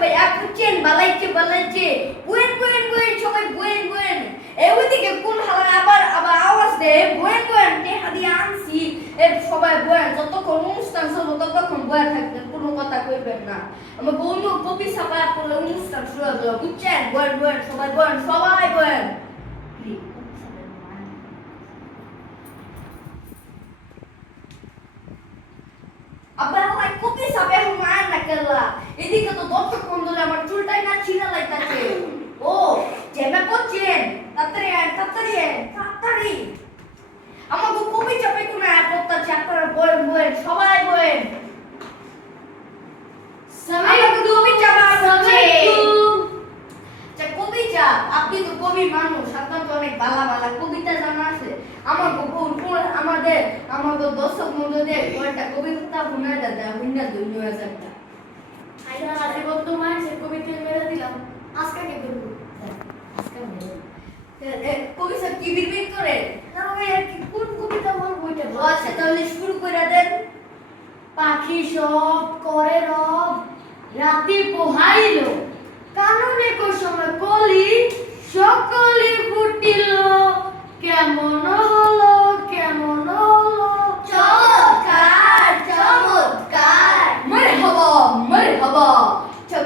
সবাই আপুচেন বালাইছে বালাইছে বুয়েন বুয়েন বুয়েন সবাই বুয়েন বুয়েন ওইদিকে কোন হালা আবার আবার আওয়াজ দেয় বুয়েন বুয়েন টেহা দিয়ে আনছি সবাই বুয়েন যতক্ষণ অনুষ্ঠান চলবে ততক্ষণ বুয়েন থাকবেন কোনো কথা কইবেন না আমার বন্ধু কপি ছাপা করলে অনুষ্ঠান শুরু হবে বুঝছেন বুয়েন বুয়েন সবাই বুয়েন আবার আমার কপি ছাপে এখন মায়ের না কেলা এদিকে তো দর্শক ধরে আমার চুলটাই না ছিঁড়া লাইতাছে ও জেমে পড়ছেন তাড়াতাড়ি আমার কপি চাপে কোন পড়তাছে আপনারা বয়েন সবাই বয়েন কপি চাপা কবি চাপ আপনি তো কবি মানুষ আপনার তো অনেক বালা বালা কবিতা জানা আছে আমাদের দর্শক বন্ধুদের কয়টা কবিতা শুনে দেয় হুন্ডা দুই হাজারটা আইনা আজে বর্তমান সে কবিতা মেরে দিলাম আজকে কে করব কবিতা কি বিড়বিড় করে না ওই আর কি কোন কবিতা বলবো এটা আচ্ছা তাহলে শুরু করে দেন পাখি সব করে রব রাতে পোহাইল কাননে কোসময় কলি সকলি ফুটিল কেমন হলো চমৎকার মারহাবা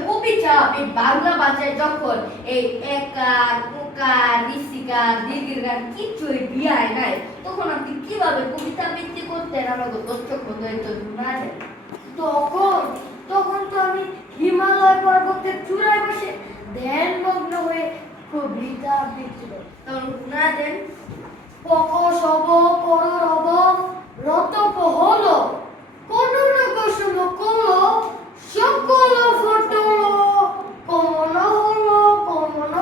কবিতা বাংলা ভাষায় যখন এই একার ওকার ঋষিকার দীর্ঘিকার কিছুই বিয়ায় নাই তখন আপনি কিভাবে কবিতা আবৃত্তি করতেন আমাকে দর্শক বন্ধুদের তো না যায় তখন তো আমি হিমালয় পর্বতের চূড়ায় বসে ধ্যানমগ্ন হয়ে কবিতা আবৃত্তি করি তখন না দেন পক সব কর রব রত পহল কোন কুসুম কোল সকল ফটল কমন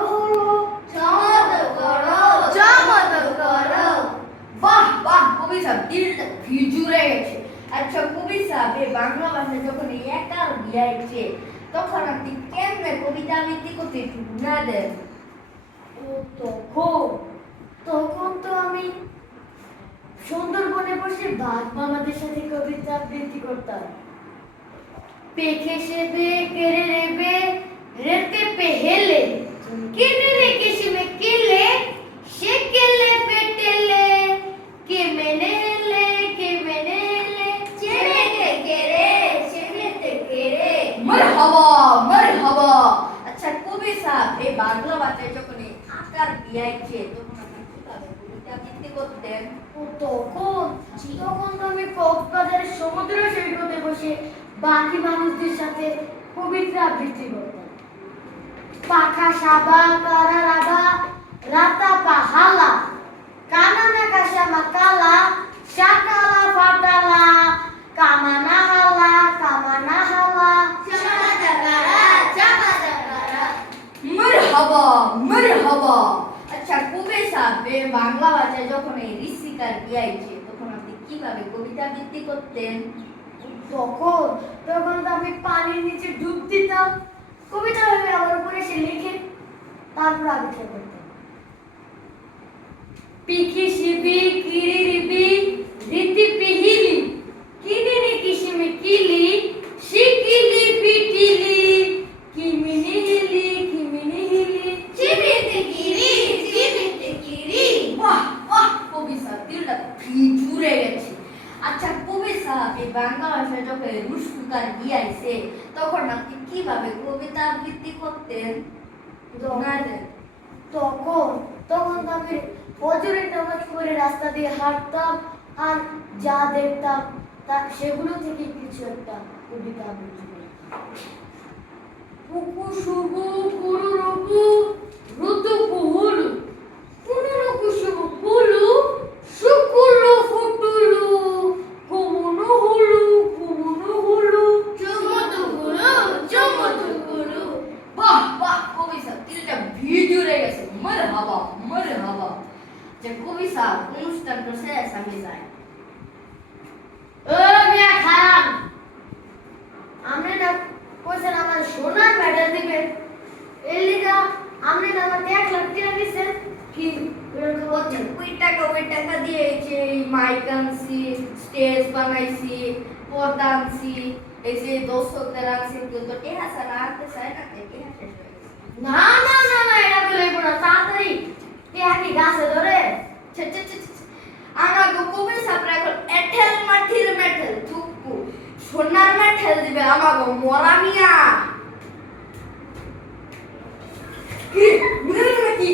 হলো চমৎকার বাহ কবিতা দিলটা ভিজুরে গেছে আচ্ছা কবিতা বাংলা ভাষায় যখন একার বিয়াইছে তখন আপনি কেমনে কবিতা আবৃত্তি করতে না দেন তখন তো আমি সুন্দরবনে বসে বাঘ মামাদের সাথে কবিতা আবৃত্তি করতাম পেখে সেবে কেড়ে নেবে রেতে পেহেলে কেনে রে কিসমে কেলে সে কেলে পেটেলে কে মেনেলে চেনেতে কেরে মারহাবা আচ্ছা কবিতা বাংলা ভাষায় যখন আকার বিয়াইছে তখন আপনি কিভাবে কবিতা আবৃত্তি করতেন তখন তো আমি কক্সবাজারের সমুদ্র সৈকতে বসে বাকি মানুষদের সাথে কবিতা আবৃত্তি করতাম পাখা সাবা কারা রাবা রাতা পাহালা কানানা কাশা মাকালা শাকালা ফাটালা কামানা হালা চামাদাকারা মারহাবা আচ্ছা কবিতা বাংলা ভাষায় যখন ঋষিকার বিয়াইছে তখন আপনি কিভাবে কবিতা আবৃত্তি করতেন তখন তো আমি পানির নিচে ডুব দিতাম কবিতা ভাবে আমার উপরে সে লিখে তারপর আবিষ্কার করতাম পিকি শিবি কিরি রিবি রীতি পিহিলি কিনিনি কিসিমি কিলি শিকিলি পিটিলি কিমিনি হিলি চিমিতে গিরি বাহ কবিতা দিলটা ভিজুরে গেছে আচ্ছা কবিতা বাংলা ভাষায় যখন রুস্কুকার বিয়াইছে তখন আপনি কিভাবে কবিতা আবৃত্তি করতেন তখন তো আমি ফজরের নামাজ পড়ে রাস্তা দিয়ে হাঁটতাম আর যা দেখতাম তা সেগুলো থেকে কিছু একটা কবিতা আবৃত্তি করতাম পুকু শুভু পুরু রবু ঋতু কুহুলু পুনরু কুসুম কুলু শুকুলু ফুটুলু কুমুনু হুলু চমৎকার বাহ কবিতা দিলটা ভিজুরে গেছে মারহাবা যে কবিতা অনুষ্ঠানটা শেষ আমি যাই খারাপ আমরা না কইছেন আমার সোনার মেডেল দিবেন এর লিগা আমরা না আমার 1 লাখ টাকা দিছেন কি ওই টাকা দিয়ে মাইক আনছি স্টেজ বানাইছি পর্দা আনছি এই যে দর্শকদের আনছি কিন্তু টেহা ছাড়া আনতে চায় না টেহা শেষ হয়ে গেছে না না না না এটা বলে না তাড়াতাড়ি কি গাছে ধরে ছে ছে ছে ছে। আনা গো কবি সাপরা এখন এঠেল মাঠির মেঠেল থুকু সোনার মেঠেল দিবে আমাগো মরা মিয়া কি বুঝলেন নাকি